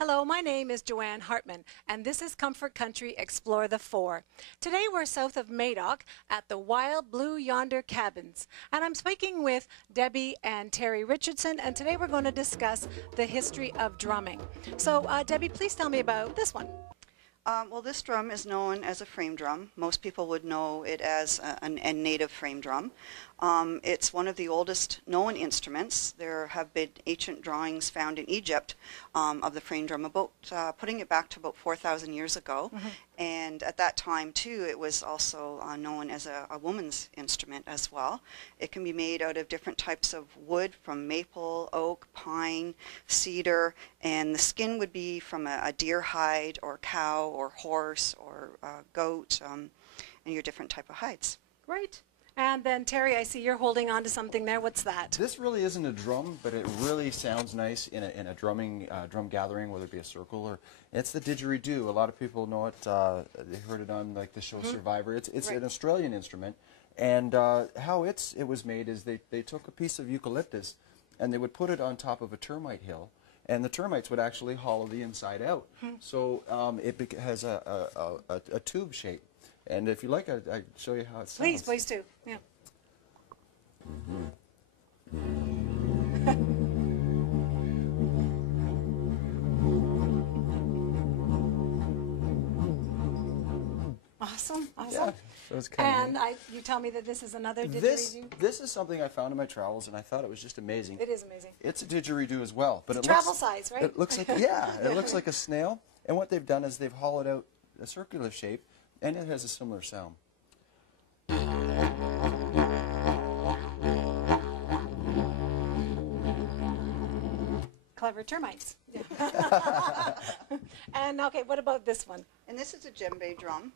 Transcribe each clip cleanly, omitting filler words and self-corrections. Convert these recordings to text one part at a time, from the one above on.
Hello, my name is Joanne Hartman, and this is Comfort Country Explore the Four. Today we're south of Madoc at the Wild Blue Yonder Cabins, and I'm speaking with Debbie and Terry Richardson, and today we're going to discuss the history of drumming. So, Debbie, please tell me about this one. Well, this drum is known as a frame drum. Most people would know it as a native frame drum. It's one of the oldest known instruments. There have been ancient drawings found in Egypt of the frame drum, putting it back to about 4,000 years ago. Mm-hmm. And at that time, too, it was also known as a woman's instrument as well. It can be made out of different types of wood, from maple, oak, pine, cedar, and the skin would be from a deer hide or cow or horse or goat, and your different type of hides. Great. And then, Terry, I see you're holding on to something there. What's that? This really isn't a drum, but it really sounds nice in a drum gathering, whether it be a circle or... It's the didgeridoo. A lot of people know it. They heard it on like the show Survivor. It's right. An Australian instrument. And how it was made is they took a piece of eucalyptus and they would put it on top of a termite hill. And the termites would actually hollow the inside out. So it has a tube shape. And if you like, I show you how it sounds. Please do. Yeah. Awesome. Yeah, and you tell me that this is another didgeridoo? This is something I found in my travels, and I thought it was just amazing. It is amazing. It's a didgeridoo as well, but it's travel size, right? It looks like it looks like a snail. And what they've done is they've hollowed out a circular shape, and it has a similar sound. Clever termites. And okay, what about this one? And this is a djembe drum.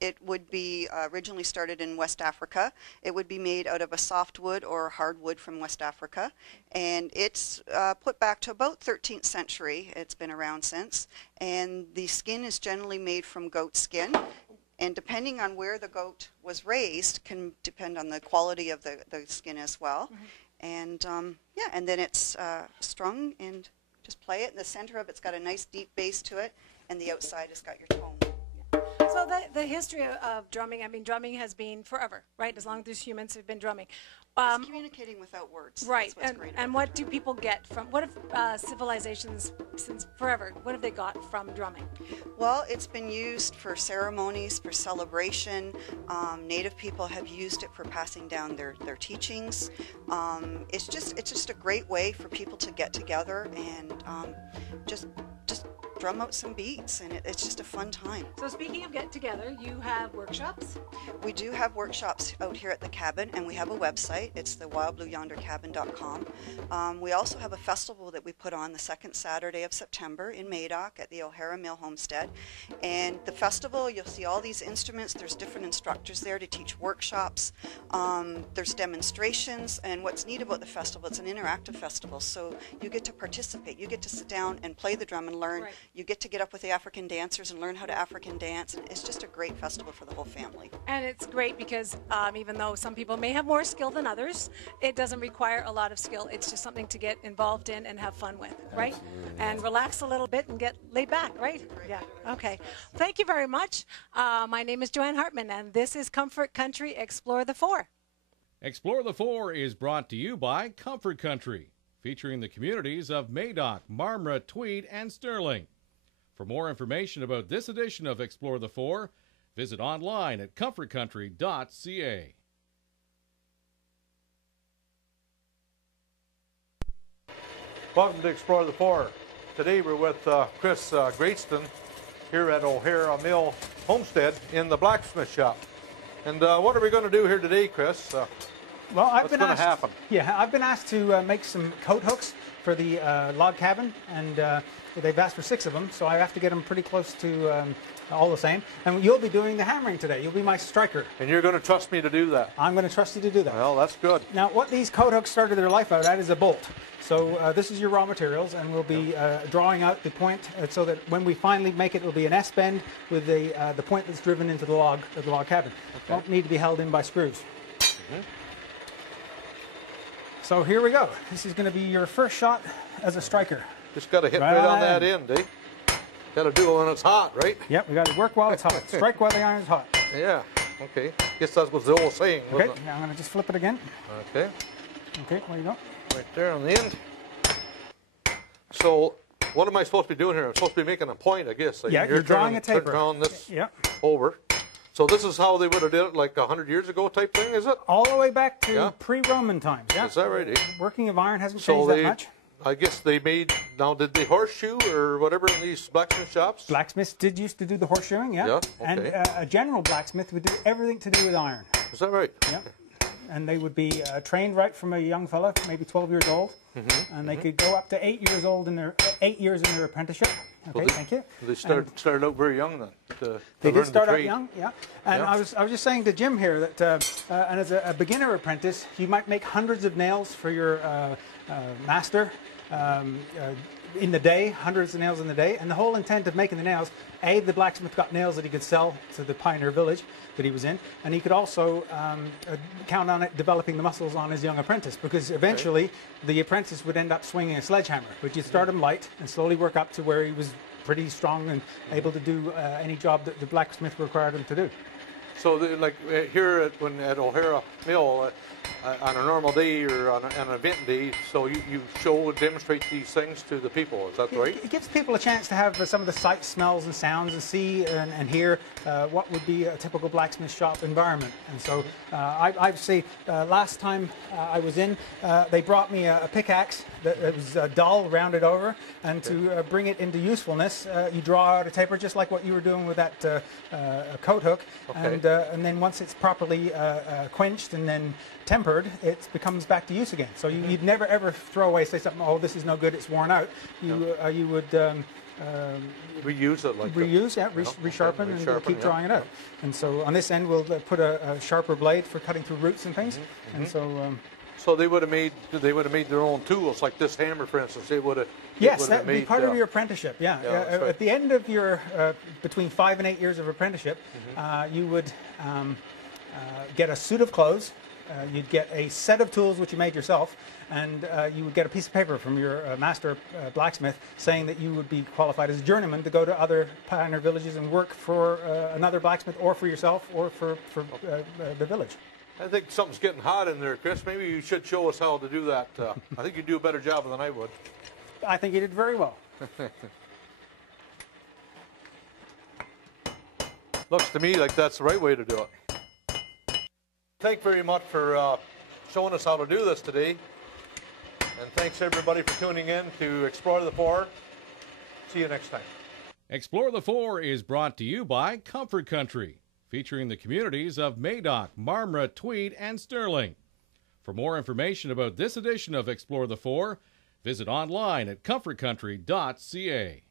It would be originally started in West Africa. It would be made out of a softwood or hardwood from West Africa. And it's put back to about 13th century. It's been around since. And the skin is generally made from goat skin. And depending on where the goat was raised can depend on the quality of the skin as well. Mm-hmm. And yeah, and then it's strung and just play it. In the center of it's got a nice deep bass to it, and the outside has got your tone. So the history of drumming, I mean, drumming has been forever, right? As long as there's humans who've been drumming. It's communicating without words. Right. And what do people get from, what have civilizations since forever, what have they got from drumming? Well, it's been used for ceremonies, for celebration. Native people have used it for passing down their teachings. It's just a great way for people to get together and just drum out some beats, and it's just a fun time. So speaking of get together, you have workshops? We do have workshops out here at the cabin, and we have a website. It's the wildblueyondercabin.com. We also have a festival that we put on the second Saturday of September in Madoc at the O'Hara Mill Homestead. And the festival, you'll see all these instruments. There's different instructors there to teach workshops. There's demonstrations, and what's neat about the festival, it's an interactive festival, so you get to participate. You get to sit down and play the drum and learn. Right. You get to get up with the African dancers and learn how to African dance. And it's just a great festival for the whole family. And it's great because even though some people may have more skill than others, it doesn't require a lot of skill. It's just something to get involved in and have fun with, right? Absolutely. And relax a little bit and get laid back, right? Yeah. Okay. Thank you very much. My name is Joanne Hartman, and this is Comfort Country Explore the Four. Explore the Four is brought to you by Comfort Country, featuring the communities of Madoc, Marmora, Tweed, and Sterling. For more information about this edition of Explore the Four, visit online at comfortcountry.ca. Welcome to Explore the Four. Today we're with Chris Greatston here at O'Hara Mill Homestead in the blacksmith shop. And what are we going to do here today, Chris? Well, what's going to happen? Yeah, I've been asked to make some coat hooks for the log cabin, and they've asked for 6 of them, so I have to get them pretty close to all the same. And you'll be doing the hammering today. You'll be my striker. And you're going to trust me to do that? I'm going to trust you to do that. Well, that's good. Now, what these coat hooks started their life out at is a bolt. So this is your raw materials, and we'll be drawing out the point so that when we finally make it, it'll be an S-bend with the point that's driven into the log cabin. Okay. Won't need to be held in by screws. Mm-hmm. So here we go. This is going to be your first shot as a striker. Just got to hit right on that end, eh? Got to do it when it's hot, right? Yep, we got to work while it's hot. Strike while the iron's hot. Yeah. Okay. Guess that was the old saying, Okay, wasn't it? now I'm going to just flip it again. Okay. Okay, where you go? Right there on the end. So, what am I supposed to be doing here? I'm supposed to be making a point, I guess. Like Yeah, you're drawing a taper. Turn this Yep. over. So this is how they would have did it like 100 years ago type thing, is it? All the way back to Yeah. pre-Roman times. Yeah. Is that right? Eh? Working of iron hasn't So changed that much. I guess they made, now did they horseshoe or whatever in these blacksmith shops? Blacksmiths did used to do the horseshoeing, yeah. Yeah, And okay. a general blacksmith would do everything to do with iron. Is that right? Yeah. And they would be trained right from a young fella, maybe 12 years old, and they could go up to 8 years old in their 8 years in their apprenticeship. Okay, thank you. They started out very young then. They learn did the start out trade. young, yeah. And Yeah. I was just saying to Jim here that, and as a beginner apprentice, you might make hundreds of nails for your master in the day, hundreds of nails in the day. And the whole intent of making the nails, the blacksmith got nails that he could sell to the pioneer village that he was in, and he could also count on it developing the muscles on his young apprentice, because eventually the apprentice would end up swinging a sledgehammer, but you'd start him light and slowly work up to where he was pretty strong and able to do any job that the blacksmith required him to do. So like here at O'Hara Mill, on a normal day or on an event day, so you show and demonstrate these things to the people, is that right? It gives people a chance to have some of the sights, smells, and sounds, and see and hear what would be a typical blacksmith shop environment. And so I'd say last time I was in, they brought me a pickaxe that was dull, rounded over, and to bring it into usefulness, you draw out a taper just like what you were doing with that coat hook, and then once it's properly quenched and then tempered, it becomes back to use again. So you'd never ever throw away, say something, oh, this is no good, it's worn out. You would reuse it, like reuse, resharpen, and keep drawing it out. And so on this end, we'll put a sharper blade for cutting through roots and things. And so. So they would have made their own tools, like this hammer, for instance. They would have. Yes, that would be part of your apprenticeship. Yeah, that's right. At the end of your between 5 and 8 years of apprenticeship, you would get a suit of clothes. You'd get a set of tools which you made yourself, and you would get a piece of paper from your master blacksmith saying that you would be qualified as a journeyman to go to other pioneer villages and work for another blacksmith, or for yourself, or for the village. I think something's getting hot in there, Chris. Maybe you should show us how to do that. I think you'd do a better job than I would. I think you did very well. Looks to me like that's the right way to do it. Thank you very much for showing us how to do this today. And thanks everybody for tuning in to Explore the Four. See you next time. Explore the Four is brought to you by Comfort Country, featuring the communities of Madoc, Marmora, Tweed, and Sterling. For more information about this edition of Explore the Four, visit online at comfortcountry.ca.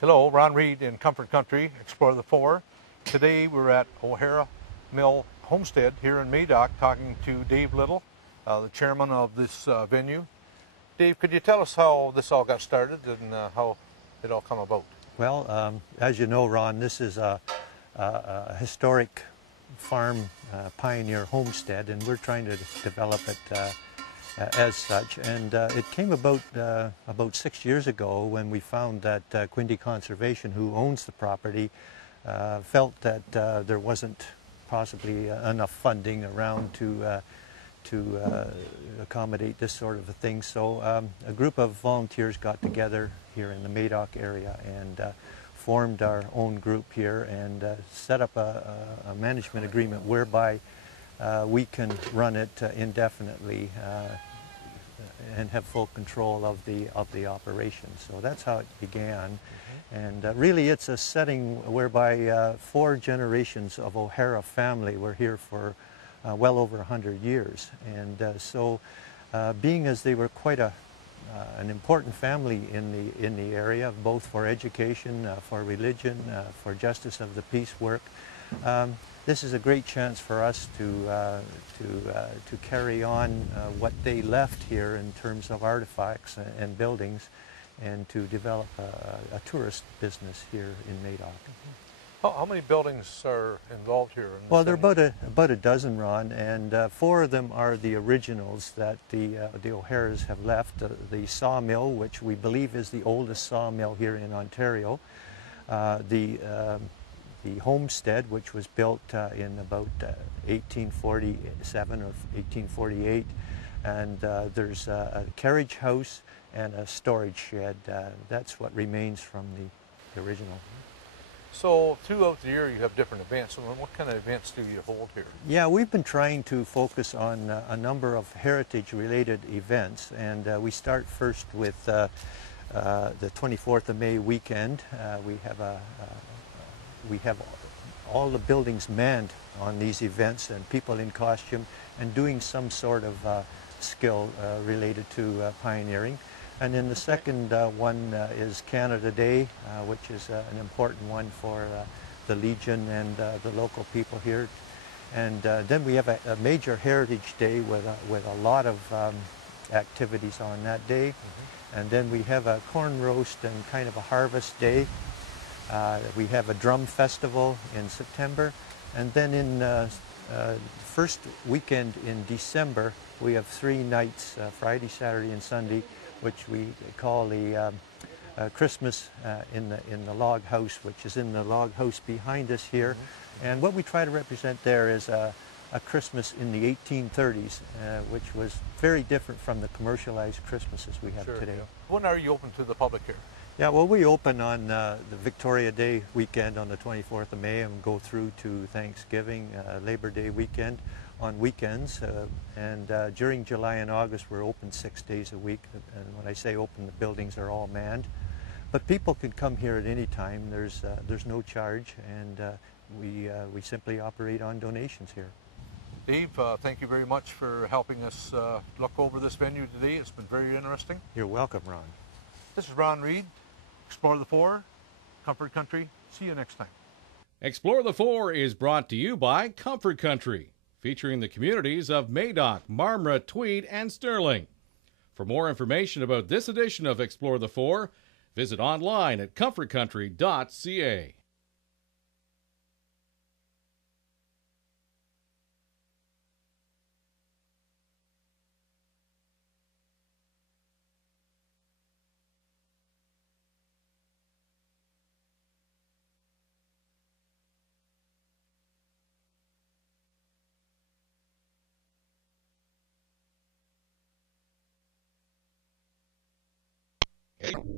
Hello, Ron Reed in Comfort Country, Explore the Four. Today we're at O'Hara Mill Homestead here in Madoc, talking to Dave Little, the chairman of this venue. Dave, could you tell us how this all got started and how it all come about? Well, as you know, Ron, this is a historic farm pioneer homestead, and we're trying to develop it as such. And it came about 6 years ago when we found that Quinte Conservation, who owns the property, felt that there wasn't possibly enough funding around to accommodate this sort of a thing. So a group of volunteers got together here in the Madoc area and formed our own group here and set up a management agreement whereby we can run it indefinitely and have full control of the operation. So that's how it began. And really it's a setting whereby 4 generations of O'Hara family were here for well over 100 years. And so being as they were quite an important family in the area, both for education, for religion, for justice of the peace work, this is a great chance for us to carry on what they left here in terms of artifacts and buildings, and to develop a tourist business here in Madoc. How many buildings are involved here? In Well, there are setting? about a dozen, Ron, and 4 of them are the originals that the O'Haras have left. The sawmill, which we believe is the oldest sawmill here in Ontario. The homestead, which was built in about 1847 or 1848. And there's a carriage house and a storage shed. That's what remains from the original. So throughout the year you have different events. So what kind of events do you hold here? Yeah, we've been trying to focus on a number of heritage-related events, and we start first with the 24th of May weekend. We have all the buildings manned on these events, and people in costume and doing some sort of skill related to pioneering. And then the second one is Canada Day, which is an important one for the Legion and the local people here. And then we have a major Heritage Day with a lot of activities on that day. And then we have a corn roast and kind of a harvest day. We have a drum festival in September. And then in first weekend in December, we have 3 nights, Friday, Saturday, and Sunday, which we call the Christmas in the log house, which is in the log house behind us here. And what we try to represent there is a Christmas in the 1830s, which was very different from the commercialized Christmases we have today. Yeah. When are you open to the public here? Yeah, well, we open on the Victoria Day weekend on the 24th of May and go through to Thanksgiving, Labor Day weekend on weekends. And during July and August, we're open 6 days a week. And when I say open, the buildings are all manned. But people can come here at any time. There's no charge, and we simply operate on donations here. Dave, thank you very much for helping us look over this venue today. It's been very interesting. You're welcome, Ron. This is Ron Reed, Explore the 4, Comfort Country. See you next time. Explore the 4 is brought to you by Comfort Country, featuring the communities of Madoc, Marmora, Tweed, and Sterling. For more information about this edition of Explore the 4, visit online at comfortcountry.ca. Okay.